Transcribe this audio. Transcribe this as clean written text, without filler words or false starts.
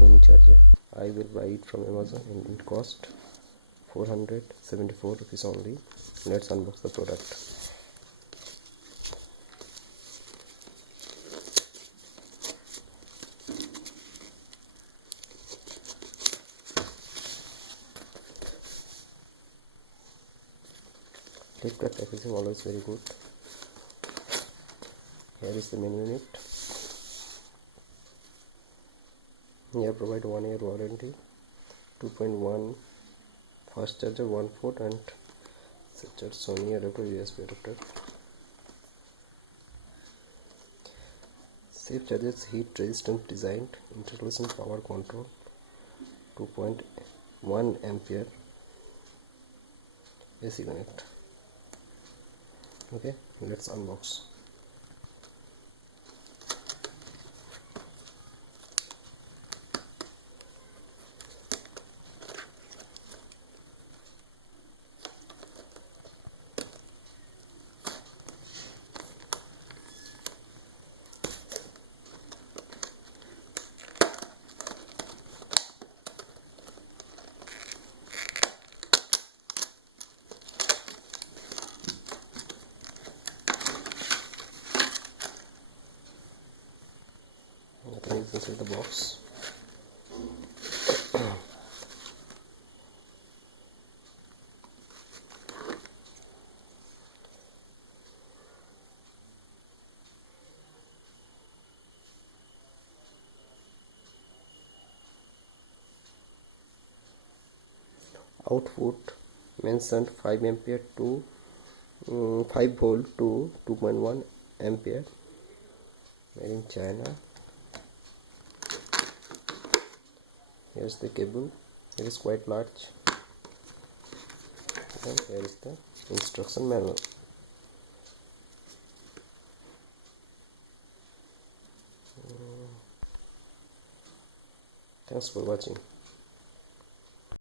Sony charger. I will buy it from Amazon and it cost 474 rupees only. Let's unbox the product. Flipkart packaging always very good. Here is the main unit. Here provide 1 year warranty, 2.1 fast charger, 1 port and such Sony adapter, USB adapter. Safe chargers, heat resistant designed, interlacing power control, 2.1 ampere AC connect. Okay, let's unbox. Nothing is inside the box. Output mentioned 5 ampere to 5 volt to 2.1 ampere. Made in China. Here's the cable. It is quite large. And here is the instruction manual. Thanks for watching.